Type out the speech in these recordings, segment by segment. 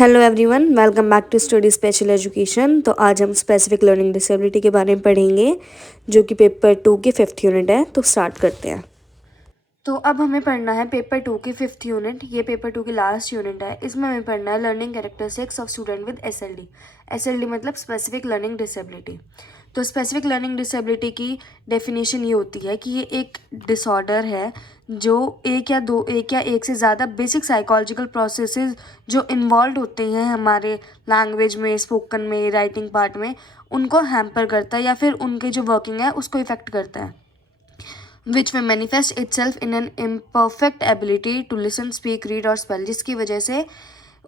Hello everyone, welcome back to study special education. तो आज हम स्पेसिफिक लर्निंग डिसेबिलिटी के बारे में पढ़ेंगे जो कि पेपर 2 की 5th यूनिट है। तो स्टार्ट करते हैं। तो अब हमें पढ़ना है पेपर 2 की 5th यूनिट। ये पेपर 2 की लास्ट यूनिट है। इसमें हमें पढ़ना है learning characteristics of student with SLD. SLD मतलब स्पेसिफिक लर्निंग डिसेबिलिटी। तो स्पेसिफिक लर्निंग डिसेबिलिटी की डेफिनेशन ये होती है कि ये एक डिसऑर्डर है जो एक या एक से ज़्यादा बेसिक साइकोलॉजिकल प्रोसेसेस जो इन्वॉल्व होते हैं हमारे लैंग्वेज में, स्पोकन में, राइटिंग पार्ट में, उनको हैम्पर करता है या फिर उनके जो वर्किंग है उसको इफेक्ट करता है। विच में manifest itself in an imperfect ability to listen, speak, read और spell, जिसकी वजह से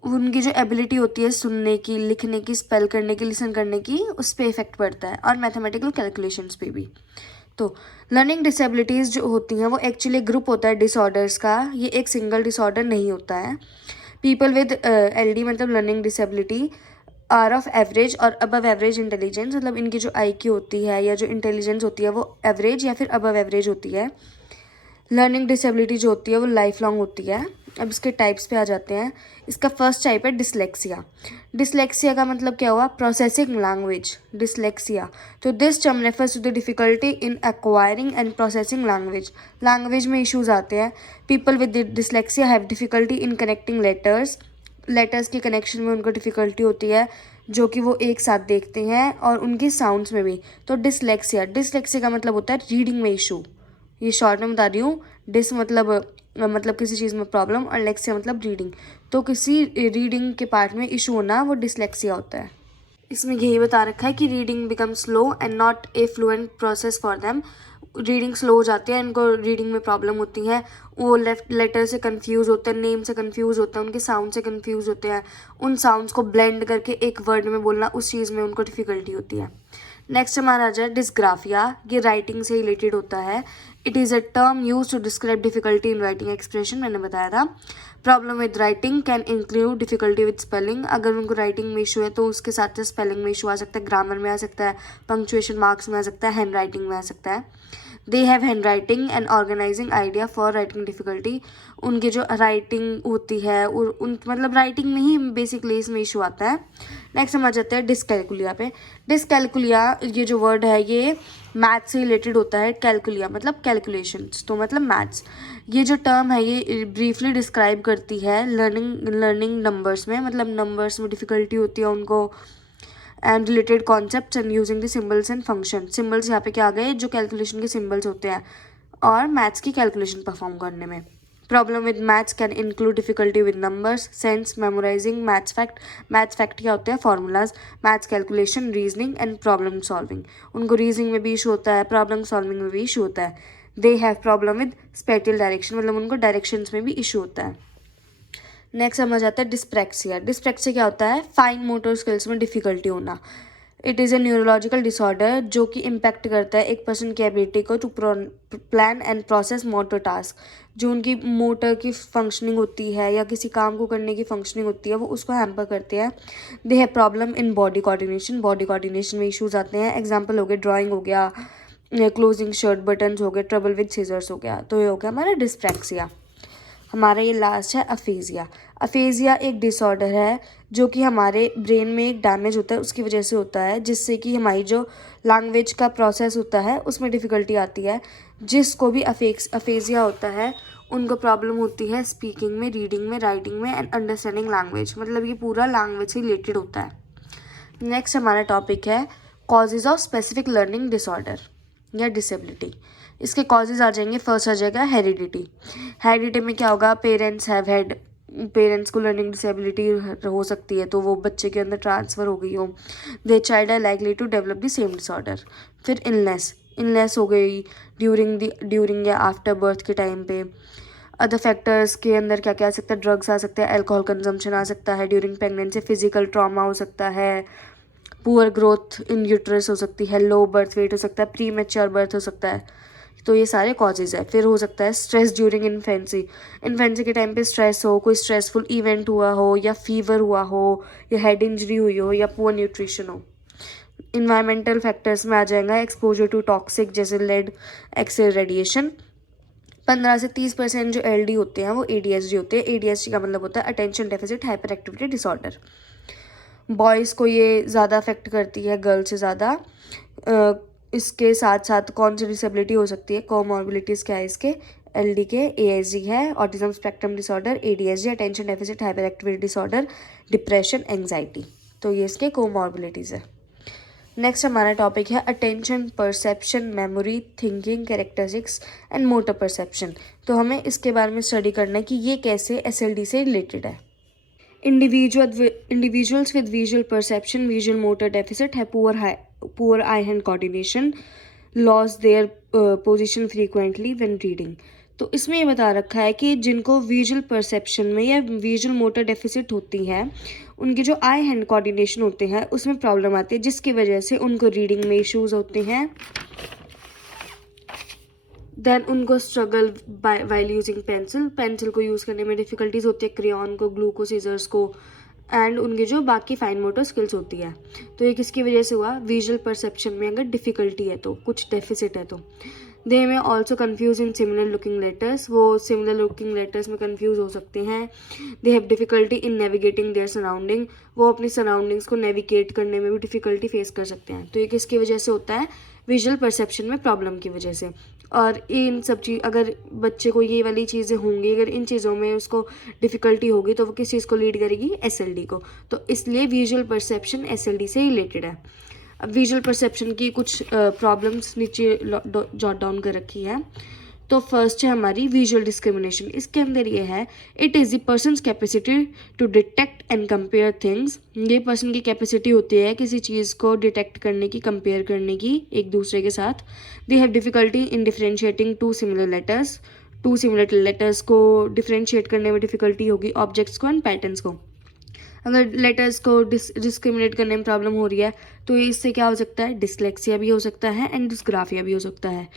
उनकी जो एबिलिटी होती है सुनने की, लिखने की, स्पेल करने की, लिसन करने की, उस पर इफेक्ट पड़ता है और मैथमेटिकल कैलकुलेशंस पे भी। तो लर्निंग डिसेबिलिटीज़ जो होती हैं वो एक्चुअली ग्रुप होता है डिसऑर्डर्स का। ये एक सिंगल डिसऑर्डर नहीं होता है। पीपल विद एलडी मतलब learning disability are of average और अबव एवरेज इंटेलिजेंस, मतलब इनकी जो आईक्यू होती है या जो इंटेलिजेंस होती है वो एवरेज या फिर अबव एवरेज होती है। लर्निंग डिसेबिलिटी जो होती है वो लाइफ लॉन्ग होती है। अब इसके टाइप्स पे आ जाते हैं। इसका फर्स्ट टाइप है डिसलेक्सिया। डिसलेक्सिया का मतलब क्या हुआ? Processing language. डिसलेक्सिया, तो this term refers to the difficulty in acquiring and processing language. Language में इश्यूज आते हैं। People with dyslexia have difficulty in connecting letters के कनेक्शन में उनको डिफ़िकल्टी होती है जो कि वो एक साथ देखते हैं, और उनकी साउंड्स में भी। तो डिसलेक्सिया का मतलब होता है रीडिंग में इशू। ये शॉर्ट में बता रही हूँ। डिस मतलब किसी चीज़ में प्रॉब्लम और लेक्सिया मतलब रीडिंग। तो किसी रीडिंग के पार्ट में इशू होना वो डिसलेक्सिया होता है। इसमें यही बता रखा है कि reading become slow and not a fluent process for them. Reading slow हो जाती है, इनको रीडिंग में प्रॉब्लम होती है। वो लेफ्ट लेटर से कंफ्यूज होते हैं, नेम से कंफ्यूज होते हैं, उनके साउंड से कंफ्यूज होते हैं। उन साउंड्स को ब्लेंड करके एक वर्ड में बोलना, उस चीज़ में उनको डिफ़िकल्टी होती है। नेक्स्ट हमारा आ जाए डिस्ग्राफिया। ये राइटिंग से रिलेटेड होता है। It is a term use to describe difficulty in writing expression, मैंने बताया था। Problem with writing can include difficulty with spelling. अगर उनको राइटिंग में इशू है तो उसके साथ साथ स्पेलिंग में इशू आ सकता है, ग्रामर में आ सकता है, पंक्चुएशन मार्क्स में आ सकता है, हैंड राइटिंग में आ सकता है। They have handwriting and organising idea for writing difficulty. उनकी जो राइटिंग होती है उन मतलब राइटिंग में ही बेसिकली इसमें इशू आता है। नेक्स्ट हम आ जाते हैं डिसकैलकुलिया पे। डिसकैलकुलिया ये जो वर्ड है ये मैथ्स से रिलेटेड होता है। कैलकुलिया मतलब कैलकुलेशंस, तो मतलब मैथ्स। ये जो टर्म है ये ब्रीफली डिस्क्राइब करती है लर्निंग नंबर्स में, मतलब नंबर्स में डिफ़िकल्टी होती है उनको, and related concepts and using the symbols and function. Symbols यहाँ पे क्या आ गए? जो कैलकुलेशन के सिम्बल्स होते हैं और मैथ्स की कैलकुलेशन परफॉर्म करने में। Problem with maths can include difficulty with numbers, sense, memorising maths fact. Maths fact क्या होते हैं? Formulas. Maths calculation, reasoning and problem solving. उनको रीजनिंग में भी इशू होता है, प्रॉब्लम सॉल्विंग में भी इशू होता है। They have problem with spatial direction, मतलब उनको डायरेक्शंस में भी इशू होता है। नेक्स्ट समझ आता है डिस्प्रैक्सिया। डिस्प्रैक्सिया क्या होता है? फाइन मोटर स्किल्स में डिफिकल्टी होना। It is a neurological disorder जो कि इम्पैक्ट करता है एक पर्सन की एबिलिटी को to plan and process motor task. जो उनकी मोटर की फंक्शनिंग होती है या किसी काम को करने की फंक्शनिंग होती है वो उसको हैम्पर करते हैं। They have problem in body coordination. Body coordination में इश्यूज आते हैं। एग्जाम्पल हो गए ड्राइंग हो गया, क्लोजिंग शर्ट बटन्स हो गए, ट्रबल विद सीजर्स हो गया। तो ये हो गया हमारा डिस्प्रैक्सिया। हमारा ये लास्ट है अफेजिया। अफेजिया एक डिसऑर्डर है जो कि हमारे ब्रेन में एक डैमेज होता है उसकी वजह से होता है, जिससे कि हमारी जो लैंग्वेज का प्रोसेस होता है उसमें डिफ़िकल्टी आती है। जिसको भी अफेजिया होता है उनको प्रॉब्लम होती है स्पीकिंग में, रीडिंग में, राइटिंग में एंड अंडरस्टैंडिंग लैंग्वेज, मतलब ये पूरा लैंग्वेज से रिलेटेड होता है। नेक्स्ट हमारा टॉपिक है causes of specific learning disorder या डिसेबिलिटी। इसके कॉजेज आ जाएंगे। फर्स्ट आ जाएगा हेरिडिटी। हेरिडिटी में क्या होगा? पेरेंट्स को लर्निंग डिसेबिलिटी हो सकती है तो वो बच्चे के अंदर ट्रांसफ़र हो गई हो। They child are likely to develop the same disorder. फिर इलनेस हो गई ड्यूरिंग या आफ्टर बर्थ के टाइम पे। अदर फैक्टर्स के अंदर क्या क्या आ सकता है? ड्रग्स आ सकते हैं, अल्कोहल कंजम्पशन आ सकता है, ड्यूरिंग प्रेगनेंसी फिजिकल ट्रॉमा हो सकता है, पुअर ग्रोथ इन यूट्रस हो सकती है, लो बर्थ वेट हो सकता है, प्री मैच्योर बर्थ हो सकता है। तो ये सारे कॉजेज़ है। फिर हो सकता है स्ट्रेस ड्यूरिंग इन्फेंसी के टाइम पे स्ट्रेस हो, कोई स्ट्रेसफुल इवेंट हुआ हो या फीवर हुआ हो या हेड इंजरी हुई हो या पुअर न्यूट्रिशन हो। इन्वायरमेंटल फैक्टर्स में आ जाएगा एक्सपोजर टू टॉक्सिक जैसे लेड, एक्स रेडिएशन, 15 से 30% जो LD होते हैं वो ADHD होते हैं। ADHD का मतलब होता है attention deficit hyper activity disorder. Boys को ये ज़्यादा अफेक्ट करती है गर्ल्स से ज़्यादा। इसके साथ साथ कौन सी डिसेबिलिटी हो सकती है, कोमॉर्बिलिटीज़ क्या है इसके, LD के ASD है, autism spectrum disorder, ADHD, attention deficit hyper activity disorder, depression, anxiety. तो ये इसके कोमॉर्बिलिटीज़ है। नेक्स्ट हमारा टॉपिक है attention, perception, memory, thinking, characteristics and motor perception. तो हमें इसके बारे में स्टडी करना है कि ये कैसे SLD से रिलेटेड है। Individuals with visual perception, visual motor deficit have poor eye-hand coordination, lose their position frequently when reading। तो इसमें ये बता रखा है कि जिनको विजुअल परसेप्शन में या विजुअल मोटर डेफिसिट होती है, उनके जो आई हैंड कोऑर्डिनेशन होते हैं उसमें प्रॉब्लम आती है, जिसकी वजह से उनको रीडिंग में इश्यूज होते हैं। देन उनको स्ट्रगल वाइल यूजिंग पेंसिल को यूज़ करने में डिफ़िकल्टीज होती है, क्रेयॉन को, ग्लू को, सीजर्स को, एंड उनके जो बाकी फाइन मोटर स्किल्स होती है। तो ये किसकी वजह से हुआ, विजुअल परसेप्शन में अगर डिफ़िकल्टी है तो, कुछ डेफिसिट है तो। दे में also confuse in similar looking letters, वो सिमिलर लुकिंग लेटर्स में कन्फ्यूज हो सकते हैं। दे have difficulty in navigating their surrounding, वो अपनी सराउंडिंग्स को नेविगेट करने में भी डिफ़िकल्टी फेस कर सकते हैं। तो ये किसकी वजह से होता है, विजुअल परसेप्शन में प्रॉब्लम की वजह से। और इन सब चीज़, अगर बच्चे को ये वाली चीज़ें होंगी, अगर इन चीज़ों में उसको डिफ़िकल्टी होगी तो वो किस चीज़ को लीड करेगी, SLD को। तो इसलिए विजुअल परसेप्शन SLD से रिलेटेड है। अब विजुअल परसेप्शन की कुछ प्रॉब्लम्स नीचे जॉट डाउन कर रखी है। तो फर्स्ट है हमारी विजुअल डिस्क्रिमिनेशन। इसके अंदर ये है, it is the person's capacity to detect and compare things. ये पर्सन की कैपेसिटी होती है किसी चीज़ को डिटेक्ट करने की, कंपेयर करने की एक दूसरे के साथ। They have difficulty in differentiating two similar letters को डिफरेंशिएट करने में डिफ़िकल्टी होगी, ऑब्जेक्ट्स को एंड पैटर्न्स को। अगर लेटर्स को डिस्क्रिमिनेट करने में प्रॉब्लम हो रही है तो इससे क्या हो सकता है, डिसलेक्सिया भी हो सकता है एंड डिस्ग्राफिया भी हो सकता है।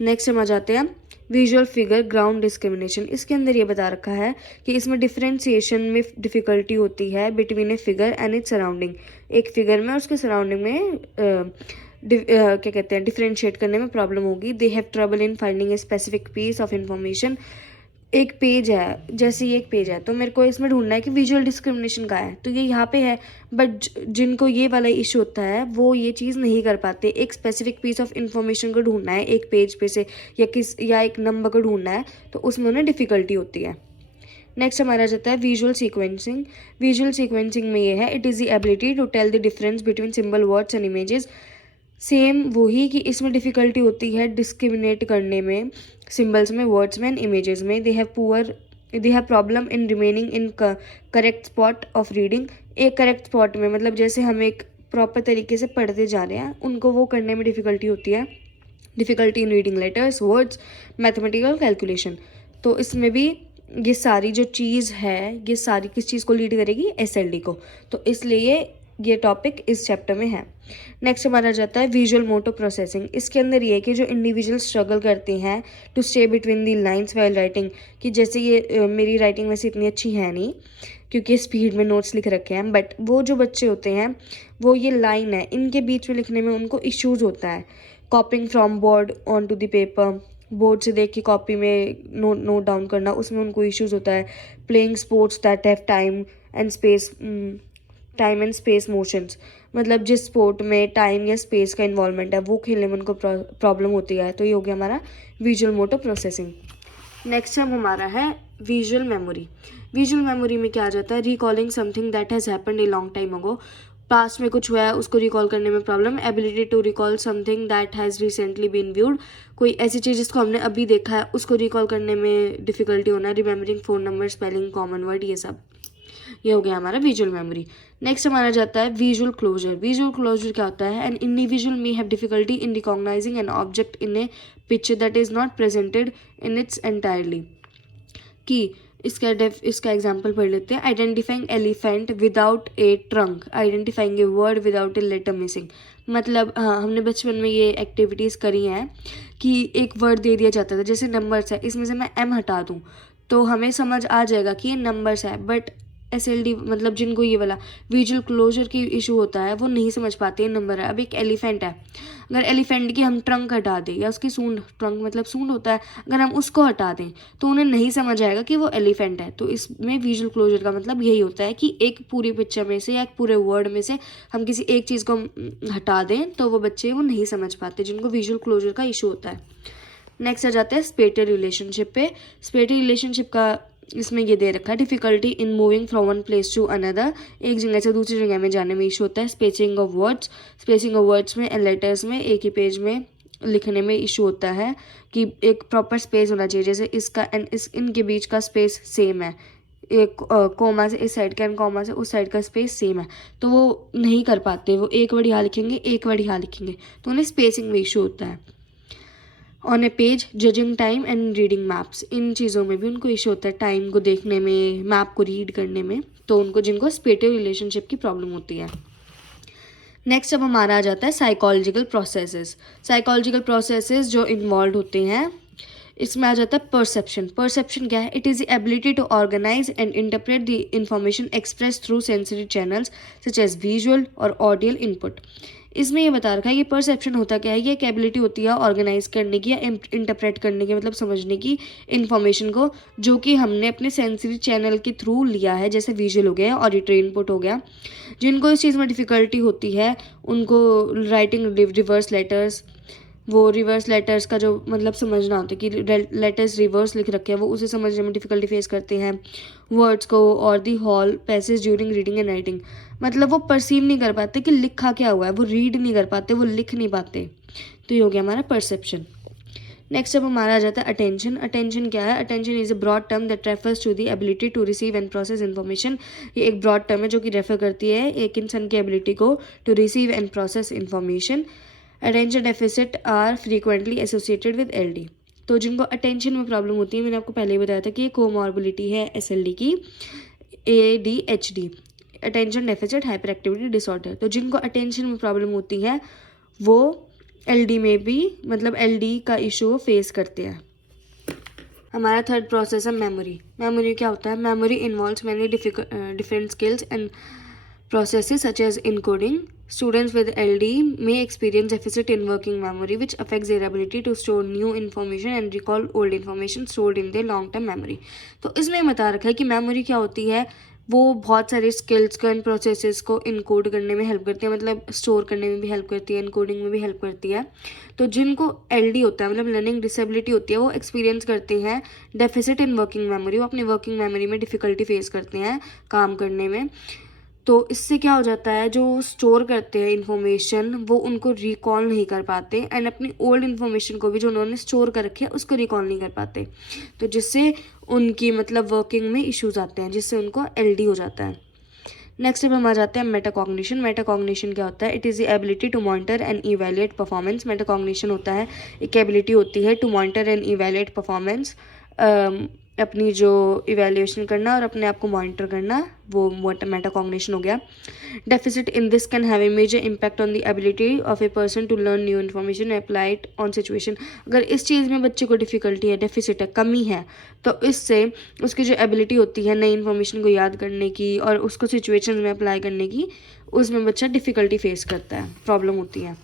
नेक्स्ट हम आ जाते हैं विजुअल फिगर ग्राउंड डिस्क्रिमिनेशन। इसके अंदर ये बता रखा है कि इसमें डिफरेंशिएशन में डिफ़िकल्टी होती है between a figure and its surrounding. एक फिगर में और उसके सराउंडिंग में क्या कहते हैं, डिफरेंशिएट करने में प्रॉब्लम होगी। They have trouble in finding a specific piece of information. एक पेज है, जैसे ये एक पेज है तो मेरे को इसमें ढूंढना है कि विजुअल डिस्क्रिमिनेशन का है, तो ये यहाँ पे है। बट जिनको ये वाला इशू होता है वो ये चीज़ नहीं कर पाते। एक स्पेसिफिक पीस ऑफ इन्फॉर्मेशन को ढूंढना है एक पेज पे से, या एक नंबर को ढूंढना है, तो उसमें उन्हें डिफ़िकल्टी होती है। नेक्स्ट हमारा जाता है विजुअल सीक्वेंसिंग। विजुअल सीक्वेंसिंग में ये है, it is the ability to tell the difference between symbol, words and images. Same वही कि इसमें डिफ़िकल्टी होती है डिस्क्रिमिनेट करने में, सिम्बल्स में, वर्ड्स में एंड इमेजेस में। They have problem in remaining in correct spot of reading. एक करेक्ट स्पॉट में, मतलब जैसे हम एक प्रॉपर तरीके से पढ़ते जा रहे हैं, उनको वो करने में डिफ़िकल्टी होती है। Difficulty in reading letters, words, mathematical calculation. तो इसमें भी ये सारी जो चीज़ है, ये सारी किस चीज़ को लीड करेगी, SLD को। तो इसलिए ये टॉपिक इस चैप्टर में है। नेक्स्ट हमारा जाता है विजुअल मोटर प्रोसेसिंग। इसके अंदर ये है कि जो इंडिविजुअल स्ट्रगल करते हैं to stay between the lines while writing, कि जैसे ये मेरी राइटिंग वैसे इतनी अच्छी है नहीं क्योंकि स्पीड में नोट्स लिख रखे हैं, बट वो जो बच्चे होते हैं वो ये लाइन है इनके बीच में लिखने में उनको इश्यूज़ होता है। Copying from board on to the paper, board से देख के कॉपी में नोट डाउन करना, उसमें उनको इश्यूज़ होता है। Playing sports that have time and space motions, मतलब जिस स्पोर्ट में टाइम या स्पेस का इन्वॉल्वमेंट है वो खेलने में उनको प्रॉब्लम होती है। तो ये हो गया हमारा विजुअल मोटर प्रोसेसिंग। नेक्स्ट अब हमारा है विजुअल मेमोरी। विजुअल मेमोरी में क्या आ जाता है, recalling something that has happened a long time ago, past में कुछ हुआ है उसको रिकॉल करने में problem. Ability to recall something that has recently been viewed, कोई ऐसी चीज़ जिसको हमने अभी देखा है उसको रिकॉल करने में डिफ़िकल्टी होना है। Remembering phone number, spelling, common word, ये सब। ये हो गया हमारा विजुअल मेमोरी। नेक्स्ट हमारा जाता है विजुअल क्लोजर। विजुअल क्लोजर क्या होता है, an individual may have difficulty in recognising an object in a picture that is not presented in its entirely. कि इसका एग्जाम्पल पढ़ लेते हैं। Identifying elephant without a trunk, identifying a word without a letter missing. मतलब हाँ, हमने बचपन में ये एक्टिविटीज़ करी हैं कि एक वर्ड दे दिया जाता था, जैसे नंबर्स है, इसमें से मैं M हटा दूँ तो हमें समझ आ जाएगा कि ये नंबर्स है, बट SLD मतलब जिनको ये वाला विजुअल क्लोजर की इशू होता है वो नहीं समझ पाते हैं नंबर है। अब एक एलिफेंट है, अगर एलिफेंट की हम ट्रंक हटा दें या उसकी सूंड, ट्रंक मतलब सूंड होता है, अगर हम उसको हटा दें तो उन्हें नहीं समझ आएगा कि वो एलिफेंट है। तो इसमें विजुअल क्लोजर का मतलब यही होता है कि एक पूरी पिक्चर में से या एक पूरे वर्ड में से हम किसी एक चीज़ को हटा दें तो वो बच्चे वो नहीं समझ पाते, जिनको विजुअल क्लोजर का इशू होता है। नेक्स्ट आ जाता है स्पेटियल रिलेशनशिप पे। स्पेटियल रिलेशनशिप का इसमें ये दे रखा है difficulty in moving from one place to another, एक जगह से दूसरी जगह में जाने में इशू होता है। Spacing of words, spacing of words में एंड लेटर्स में एक ही पेज में लिखने में इशू होता है कि एक प्रॉपर स्पेस होना चाहिए, जैसे इसका एंड इनके बीच का स्पेस सेम है, एक कोमा से इस साइड का एंड कोमा से उस साइड का स्पेस सेम है, तो वो नहीं कर पाते, वो एक वर्ड यहाँ लिखेंगे एक वर्ड यहाँ लिखेंगे, तो उन्हें स्पेसिंग में इशू होता है। On a page judging time and reading maps, इन चीज़ों में भी उनको इशू होता है, टाइम को देखने में, मैप को रीड करने में, तो उनको जिनको स्पेटियल रिलेशनशिप की प्रॉब्लम होती है। नेक्स्ट अब हमारा आ जाता है साइकोलॉजिकल प्रोसेसेस। साइकोलॉजिकल प्रोसेसेस जो इन्वॉल्व होते हैं, इसमें आ जाता है परसेप्शन। परसेप्शन क्या है? It is the ability to organise and interpret the information express through sensory channels such as visual और ऑडियल इनपुट। इसमें ये बता रखा है कि परसेप्शन होता क्या है, ये एक एबिलिटी होती है ऑर्गेनाइज करने की या इंटरप्रेट करने की, मतलब समझने की इन्फॉर्मेशन को, जो कि हमने अपने सेंसरी चैनल के थ्रू लिया है, जैसे विजुअल हो गया, ऑडिटरी इनपुट हो गया। जिनको इस चीज़ में डिफ़िकल्टी होती है उनको राइटिंग रिवर्स लेटर्स, वो रिवर्स लेटर्स का जो मतलब समझना होता है कि लेटर्स रिवर्स लिख रखे हैं, वो उसे समझने में डिफ़िकल्टी फेस करते हैं। वर्ड्स को और the whole passage during reading and writing, मतलब वो परसीव नहीं कर पाते कि लिखा क्या हुआ है, वो रीड नहीं कर पाते, वो लिख नहीं पाते। तो ये हो गया हमारा परसेप्शन। नेक्स्ट अब हमारा आ जाता है अटेंशन। अटेंशन क्या है? Attention is a broad term that refers to the ability to receive and process information. ये एक ब्रॉड टर्म है जो कि रेफर करती है एक इंसान की एबिलिटी को to receive and process information. Attention deficit are frequently associated with LD। तो जिनको अटेंशन में प्रॉब्लम होती है, मैंने आपको पहले ही बताया था कि ये कोमॉर्बिलिटी है SLD की, ADHD, attention deficit hyper activity disorder. तो जिनको अटेंशन में प्रॉब्लम होती है वो LD में भी मतलब LD का इशू फेस करते हैं। हमारा थर्ड प्रोसेस है मेमोरी। मेमोरी क्या होता है? Memory involves many different skills and processes such as encoding. Students with LD may experience deficit in working memory, which affects their ability to store new information and recall old information stored in their long-term memory. तो इसमें बता रखा है कि memory क्या होती है, वो बहुत सारे स्किल्स को एंड प्रोसेसेस को इनकोड करने में हेल्प करती है, मतलब स्टोर करने में भी हेल्प करती है, इनकोडिंग में भी हेल्प करती है। तो जिनको LD होता है मतलब लर्निंग डिसेबिलिटी होती है, वो एक्सपीरियंस करते हैं डेफिसिट इन वर्किंग मेमोरी, वो अपनी वर्किंग मेमोरी में डिफ़िकल्टी फेस करते हैं काम करने में। तो इससे क्या हो जाता है, जो स्टोर करते हैं इन्फॉर्मेशन वो उनको रिकॉल नहीं कर पाते एंड अपनी ओल्ड इन्फॉर्मेशन को भी जो उन्होंने स्टोर कर रखी है उसको रिकॉल नहीं कर पाते, तो जिससे उनकी मतलब वर्किंग में इश्यूज आते हैं, जिससे उनको LD हो जाता है। नेक्स्ट अब हम आ जाते हैं मेटाकॉग्निशन। मेटाकॉग्निशन क्या होता है? It is the ability to monitor and evaluate performance. Metacognition होता है एक एबिलिटी होती है to monitor and evaluate performance, अपनी जो इवैल्यूएशन करना और अपने आप को मॉनिटर करना, वो मेटाकॉग्निशन हो गया। Deficit in this can have a major impact on the ability of a person to learn new information apply it on situation. अगर इस चीज़ में बच्चे को डिफ़िकल्टी है, डेफिसिट है, कमी है, तो इससे उसकी जो एबिलिटी होती है नई इन्फॉर्मेशन को याद करने की और उसको सिचुएशन में अप्लाई करने की, उसमें बच्चा डिफ़िकल्टी फेस करता है, प्रॉब्लम होती है।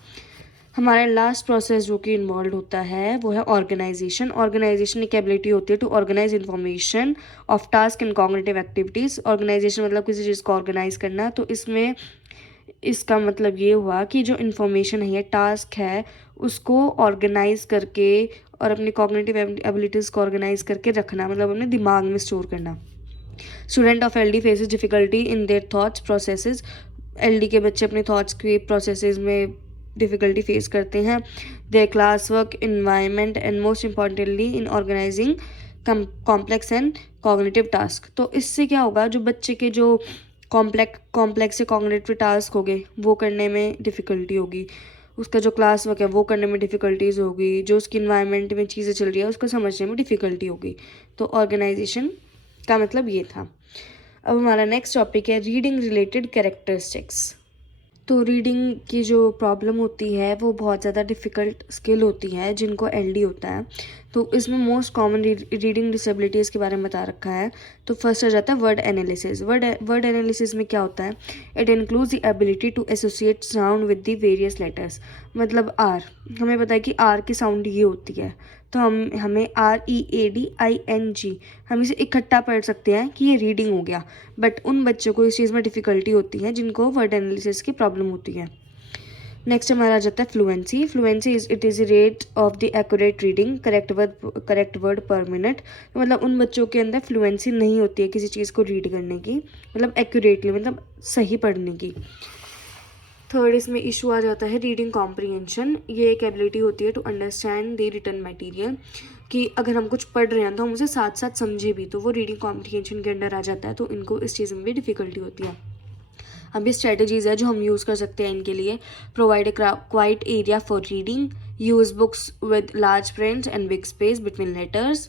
हमारा लास्ट प्रोसेस जो कि इन्वॉल्व होता है वो है ऑर्गेनाइजेशन। ऑर्गेनाइजेशन एक एबिलिटी होती है to organise information of task and cognitive activities. Organisation मतलब किसी चीज़ को ऑर्गेनाइज करना, तो इसमें इसका मतलब ये हुआ कि जो इन्फॉर्मेशन है, टास्क है, उसको ऑर्गेनाइज करके और अपनी कॉग्निटिव एबिलिटीज़ को ऑर्गेनाइज करके रखना, मतलब अपने दिमाग में स्टोर करना। Student of LD faces difficulty in their thoughts processes. LD के बच्चे अपने थॉट्स के प्रोसेसेस में डिफ़िकल्टी फेस करते हैं। Their class work environment and most importantly in organising complex and cognitive task. तो इससे क्या होगा, जो बच्चे के जो कॉम्प्लेक्स से कॉग्निटिव टास्क हो गए वो करने में डिफ़िकल्टी होगी, उसका जो क्लास वर्क है वो करने में डिफ़िकल्टीज़ होगी, जो उसकी इन्वायरमेंट में चीज़ें चल रही है उसको समझने में डिफ़िकल्टी होगी। तो ऑर्गेनाइजेशन का मतलब ये था। अब हमारा नेक्स्ट टॉपिक है रीडिंग रिलेटेड कैरेक्टरिस्टिक्स। तो रीडिंग की जो प्रॉब्लम होती है वो बहुत ज़्यादा डिफ़िकल्ट स्किल होती है जिनको एलडी होता है। तो इसमें मोस्ट कॉमन रीडिंग डिसेबिलिटीज़ के बारे में बता रखा है। तो फर्स्ट आ जाता है वर्ड एनालिसिस। वर्ड एनालिसिस में क्या होता है? It includes the ability to associate sound with the various letters. मतलब आर, हमें पता है कि आर की साउंड ये होती है, तो हमें READING हम इसे इकट्ठा पढ़ सकते हैं कि ये रीडिंग हो गया। बट उन बच्चों को इस चीज़ में डिफ़िकल्टी होती है जिनको वर्ड एनालिसिस की प्रॉब्लम होती है। नेक्स्ट हमारा आ जाता है fluency. Fluency it is rate of the accurate reading, correct word पर मिनट। मतलब उन बच्चों के अंदर फ्लुएंसी नहीं होती है किसी चीज़ को रीड करने की, मतलब एक्यूरेटली, मतलब सही पढ़ने की। थर्ड इसमें इशू आ जाता है रीडिंग कॉम्प्रीहेंशन। ये एक एबिलिटी होती है to understand the written material, कि अगर हम कुछ पढ़ रहे हैं तो हम उसे साथ साथ समझे भी, तो वो रीडिंग कॉम्प्रीहेंशन के अंडर आ जाता है। तो इनको इस चीज़ में भी डिफ़िकल्टी होती है। अब ये स्ट्रेटजीज़ है जो हम यूज़ कर सकते हैं इनके लिए। Provide a quite area for reading, use books with large prints and big space between letters.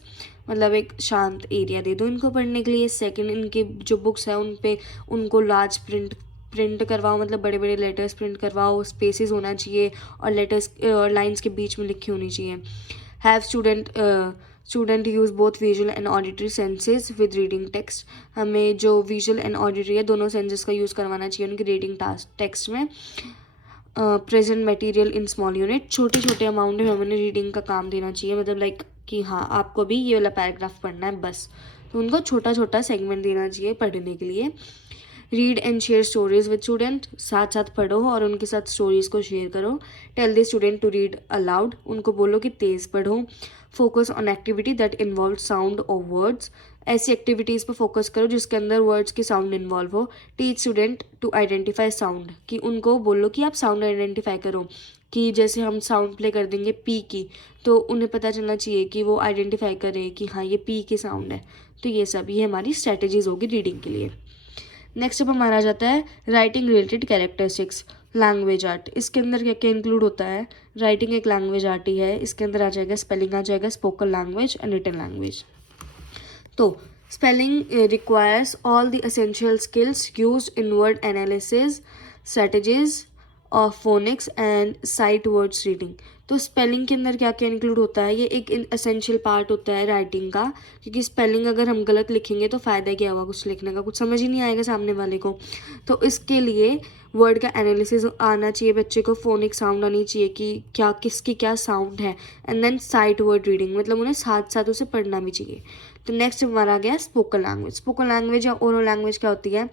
मतलब एक शांत एरिया दे दो इनको पढ़ने के लिए। सेकंड, इनके जो बुक्स है उन पे उनको लार्ज प्रिंट करवाओ, मतलब बड़े बड़े लेटर्स प्रिंट करवाओ, स्पेसेस होना चाहिए और लेटर्स और लाइन्स के बीच में लिखी होनी चाहिए। Have student use both visual and auditory senses with reading text. हमें जो विजुअल एंड ऑडिटरी है दोनों सेंसेस का यूज़ करवाना चाहिए उनकी रीडिंग टेक्स्ट में। Present material in small unit, छोटे छोटे अमाउंट में हमें रीडिंग का काम देना चाहिए। मतलब लाइक कि हाँ आपको भी ये वाला पैराग्राफ पढ़ना है बस, तो उनको छोटा छोटा सेगमेंट देना चाहिए पढ़ने के लिए। Read and share stories with student, साथ साथ पढ़ो और उनके साथ स्टोरीज को शेयर करो। Tell the student to read aloud, उनको बोलो कि तेज़ पढ़ो। Focus on activity that involve sound और वर्ड्स, ऐसी एक्टिविटीज़ पर फोकस करो जिसके अंदर वर्ड्स की साउंड इन्वॉल्व हो। Teach student to identify sound, कि उनको बोलो कि आप साउंड आइडेंटिफाई करो, कि जैसे हम साउंड प्ले कर देंगे पी की, तो उन्हें पता चलना चाहिए कि वो आइडेंटिफाई करें कि हाँ ये पी की साउंड है। तो ये सब ये हमारी स्ट्रैटेजीज होगी रीडिंग के लिए। नेक्स्ट अब हमारा आ जाता है writing related characteristics. Language art, इसके अंदर क्या क्या इंक्लूड होता है? राइटिंग एक लैंग्वेज आर्ट ही है। इसके अंदर आ जाएगा स्पेलिंग, आ जाएगा spoken language and written language. तो spelling requires all the essential skills used in word analysis, strategies of phonics and sight words reading. तो स्पेलिंग के अंदर क्या क्या इंक्लूड होता है? ये एक एसेंशियल पार्ट होता है राइटिंग का, क्योंकि स्पेलिंग अगर हम गलत लिखेंगे तो फ़ायदा क्या हुआ कुछ लिखने का, कुछ समझ ही नहीं आएगा सामने वाले को। तो इसके लिए वर्ड का एनालिसिस आना चाहिए बच्चे को, फोनिक साउंड आनी चाहिए कि क्या किसकी क्या साउंड है, and then sight word reading, मतलब उन्हें साथ साथ उसे पढ़ना भी चाहिए। तो नेक्स्ट हमारा आ गया स्पोकन लैंग्वेज। स्पोकन लैंग्वेज या ओरल लैंग्वेज क्या होती है?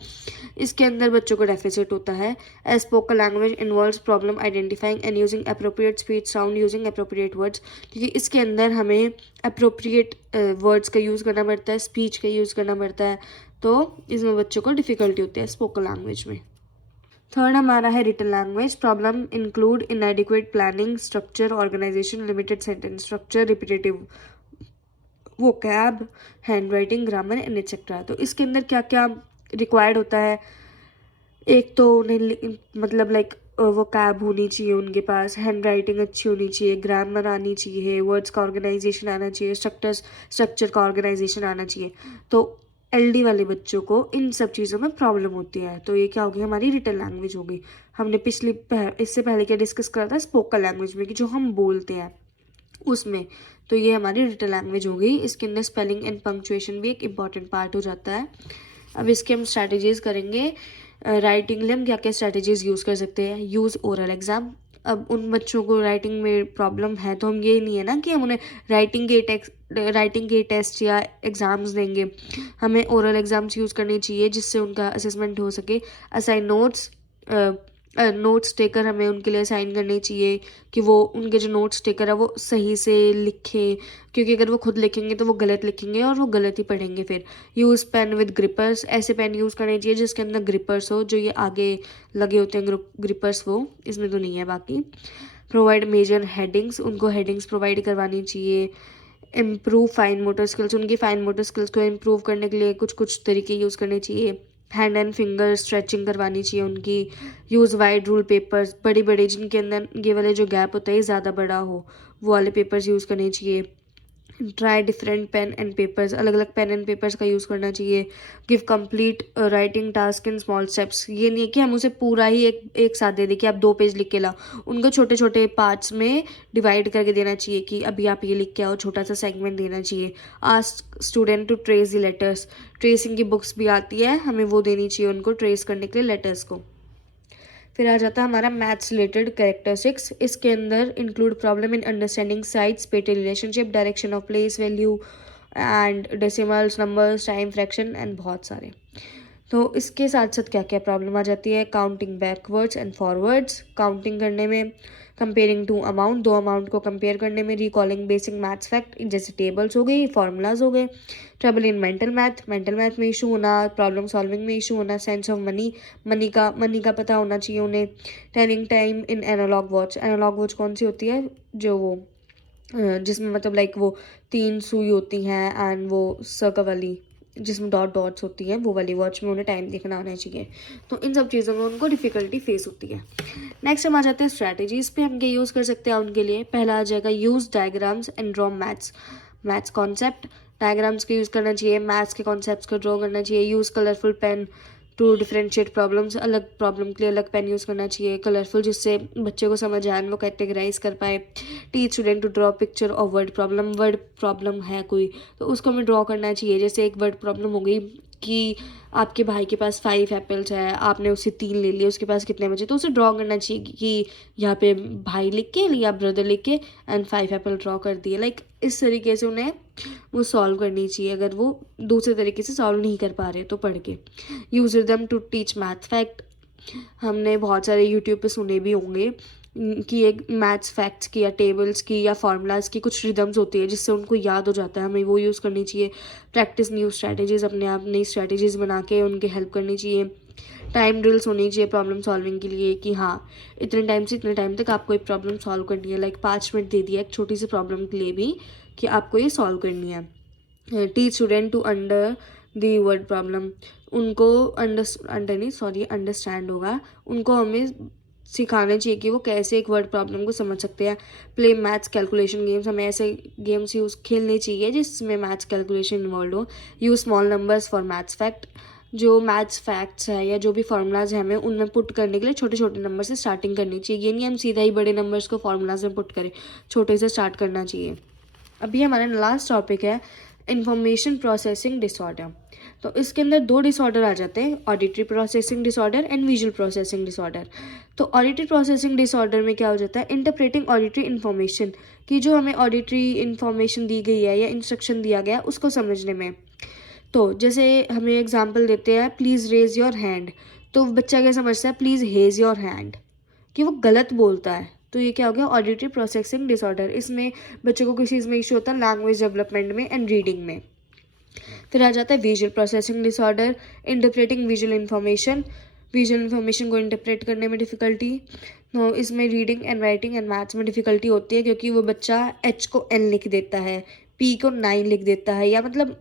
इसके अंदर बच्चों को डेफिसिट होता है। A spoken language involves problem identifying and using appropriate speech sound using appropriate words, क्योंकि इसके अंदर हमें अप्रोप्रिएट वर्ड्स का यूज़ करना पड़ता है, स्पीच का यूज़ करना पड़ता है। तो इसमें बच्चों को डिफ़िकल्टी होती है स्पोकन लैंग्वेज में। थर्ड हमारा है written language. Problem include inadequate planning, structure, organisation, limited sentence structure, repetitive vocab, hand writing, grammar and etcetera. तो इसके अंदर क्या क्या रिक्वायर्ड होता है? एक तो उन्हें मतलब लाइक वोकैब होनी चाहिए उनके पास, हैंड राइटिंग अच्छी होनी चाहिए, ग्रामर आनी चाहिए, वर्ड्स का ऑर्गेनाइजेशन आना चाहिए, स्ट्रक्चर का ऑर्गेनाइजेशन आना चाहिए। तो एलडी वाले बच्चों को इन सब चीज़ों में प्रॉब्लम होती है। तो ये क्या होगी? हमारी रिटन लैंग्वेज होगी। हमने इससे पहले क्या डिस्कस करा था? स्पोकन लैंग्वेज में, कि जो हम बोलते हैं उसमें। तो ये हमारी रिटन लैंग्वेज हो गई। इसके अंदर स्पेलिंग एंड पंक्चुएशन भी एक इम्पॉर्टेंट पार्ट हो जाता है। अब इसके हम स्ट्रैटेजीज़ करेंगे। राइटिंग के लिए हम क्या क्या स्ट्रैटेजीज़ यूज़ कर सकते हैं? Use oral exam. अब उन बच्चों को राइटिंग में प्रॉब्लम है तो हम ये नहीं है ना कि हम उन्हें राइटिंग के टेस्ट या एग्ज़ाम्स देंगे। हमें ओरल एग्ज़ाम्स यूज़ करनी चाहिए जिससे उनका असेसमेंट हो सके। असाइन नोट्स टेकर हमें उनके लिए असाइन करने चाहिए कि वो उनके जो नोट्स टेकर है वो सही से लिखें, क्योंकि अगर वो खुद लिखेंगे तो वो गलत लिखेंगे और वो गलत ही पढ़ेंगे फिर। यूज़ पेन विद ग्रिपर्स, ऐसे पेन यूज़ करने चाहिए जिसके अंदर ग्रिपर्स हो, जो ये आगे लगे होते हैं ग्रिपर्स, वो इसमें तो नहीं है बाकी। प्रोवाइड मेजर हेडिंग्स, उनको हेडिंग्स प्रोवाइड करवानी चाहिए। इम्प्रूव फाइन मोटर स्किल्स, उनकी फाइन मोटर स्किल्स को इम्प्रूव करने के लिए कुछ कुछ तरीके यूज़ करने चाहिए। हैंड एंड फिंगर स्ट्रेचिंग करवानी चाहिए उनकी। यूज़ वाइड रूल पेपर्स, बड़े बड़े जिनके अंदर ये वाले जो गैप होता है ज़्यादा बड़ा हो, वो वाले पेपर्स यूज़ करने चाहिए। Try different pen and papers, अलग अलग पेन एंड पेपर्स का यूज़ करना चाहिए। Give complete writing task in small steps, ये नहीं है कि हम उसे पूरा ही एक साथ दे दें कि आप 2 पेज लिख के लाओ, उनको छोटे छोटे पार्ट्स में डिवाइड करके देना चाहिए कि अभी आप ये लिख के आओ, छोटा सा सेगमेंट देना चाहिए। Ask student to trace the letters, tracing की बुक्स भी आती है, हमें वो देनी चाहिए उनको ट्रेस करने के लिए लेटर्स को। फिर आ जाता है हमारा मैथ्स रिलेटेड कैरेक्टरिस्टिक्स, इसके अंदर include problem in understanding sides, spatial relationship, direction of place, value and decimals, numbers, time fraction and बहुत सारे। तो इसके साथ साथ क्या क्या प्रॉब्लम आ जाती है, counting backwards and forwards, counting करने में, कंपेयरिंग टू अमाउंट, 2 अमाउंट को कंपेयर करने में, रिकॉलिंग बेसिक मैथ्स फैक्ट जैसे टेबल्स हो गई, फार्मूलाज हो गए, ट्रबल इन मेंटल मैथ में इशू होना, प्रॉब्लम सॉल्विंग में इशू होना, सेंस ऑफ मनी का पता होना चाहिए उन्हें, telling time in analog watch कौन सी होती है, जो वो जिसमें मतलब लाइक वो 3 सुई होती हैं एंड वो सर्कल वाली जिसमें डॉट्स होती हैं, वो वाली वॉच में उन्हें टाइम देखना आना चाहिए। तो इन सब चीज़ों में उनको डिफ़िकल्टी फेस होती है। नेक्स्ट हम आ जाते हैं स्ट्रैटेजीज़ पे, हम क्या यूज़ कर सकते हैं उनके लिए। पहला आ जाएगा use diagrams and draw maths concept, diagrams का यूज़ करना चाहिए, मैथ्स के कॉन्सेप्ट्स को ड्रॉ करना चाहिए। Use colourful pen to differentiate problems, अलग प्रॉब्लम के लिए अलग पेन यूज़ करना चाहिए, कलरफुल, जिससे बच्चे को समझ आए, वो कैटेगराइज कर पाए। Teach student to draw picture of word problem है कोई तो उसको हमें ड्रॉ करना चाहिए। जैसे एक वर्ड प्रॉब्लम हो गई कि आपके भाई के पास 5 एप्पल्स है, आपने उससे 3 ले लिए, उसके पास कितने बचे, तो उसे ड्रॉ करना चाहिए कि यहाँ पे भाई लिख के या ब्रदर लिख के एंड 5 एप्पल ड्रॉ कर दिए। लाइक इस तरीके से उन्हें वो सॉल्व करनी चाहिए, अगर वो दूसरे तरीके से सॉल्व नहीं कर पा रहे तो पढ़ के। Use rhythm to teach math fact, हमने बहुत सारे यूट्यूब पे सुने भी होंगे कि एक मैथ्स फैक्ट्स की या टेबल्स की या फार्मूलाज की कुछ रिदम्स होती है जिससे उनको याद हो जाता है, हमें वो यूज़ करनी चाहिए। प्रैक्टिस न्यू स्ट्रैटेजीज़, अपने आप नई स्ट्रैटेजीज़ बना के उनकी हेल्प करनी चाहिए। टाइम ड्रिल्स होनी चाहिए प्रॉब्लम सॉल्विंग के लिए कि हाँ इतने टाइम से इतने टाइम तक आपको एक प्रॉब्लम सॉल्व करनी है। लाइक 5 मिनट दे दिया एक छोटी सी प्रॉब्लम के लिए भी कि आपको ये सॉल्व करनी है। Teach student to under the word problem, उनको अंडरस्टैंड होगा, उनको हमें सिखाना चाहिए कि वो कैसे एक वर्ड प्रॉब्लम को समझ सकते हैं। प्ले मैथ्स कैलकुलेशन गेम्स, हमें ऐसे गेम्स खेलने चाहिए जिसमें मैथ्स कैलकुलेशन इन्वॉल्व हो। Use small numbers for maths fact, जो मैथ्स फैक्ट्स है या जो भी फार्मूलाज हैं हमें उनमें पुट करने के लिए छोटे छोटे नंबर से स्टार्टिंग करनी चाहिए। ये नहीं हम सीधा ही बड़े नंबर्स को फार्मूलाज में पुट करें, छोटे से स्टार्ट करना चाहिए। अभी हमारा लास्ट टॉपिक है इंफॉर्मेशन प्रोसेसिंग डिसऑर्डर। तो इसके अंदर 2 डिसऑर्डर आ जाते हैं, auditory processing disorder and visual processing disorder. तो ऑडिटरी प्रोसेसिंग डिसऑर्डर में क्या हो जाता है, इंटरप्रेटिंग ऑडिटरी इन्फॉर्मेशन, कि जो हमें ऑडिटरी इन्फॉर्मेशन दी गई है या इंस्ट्रक्शन दिया गया उसको समझने में। तो जैसे हमें एग्जांपल देते हैं प्लीज़ रेज योर हैंड, तो बच्चा क्या समझता है प्लीज़ हेज योर हैंड, कि वो गलत बोलता है। तो ये क्या हो गया, ऑडिटरी प्रोसेसिंग डिसऑर्डर। इसमें बच्चों को किसी चीज़ में इशू होता है, लैंग्वेज डेवलपमेंट में एंड रीडिंग में। फिर आ जाता है visual processing disorder, interpreting visual information को इंटरप्रेट करने में डिफ़िकल्टी। तो इसमें reading and writing and maths में डिफ़िकल्टी होती है क्योंकि वो बच्चा H को N लिख देता है, P को 9 लिख देता है, या मतलब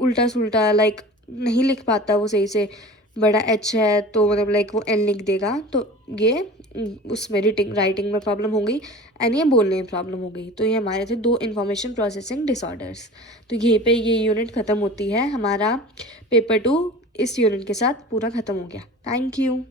उल्टा सुल्टा लाइक नहीं लिख पाता वो सही से। बड़ा H है तो मतलब लाइक वो N लिख देगा, तो ये उसमें राइटिंग में प्रॉब्लम हो गई एंड ये बोलने में प्रॉब्लम हो गई। तो ये हमारे थे 2 इन्फॉर्मेशन प्रोसेसिंग डिसऑर्डर्स। तो ये पे ये यूनिट ख़त्म होती है, हमारा पेपर 2 इस यूनिट के साथ पूरा ख़त्म हो गया। Thank you.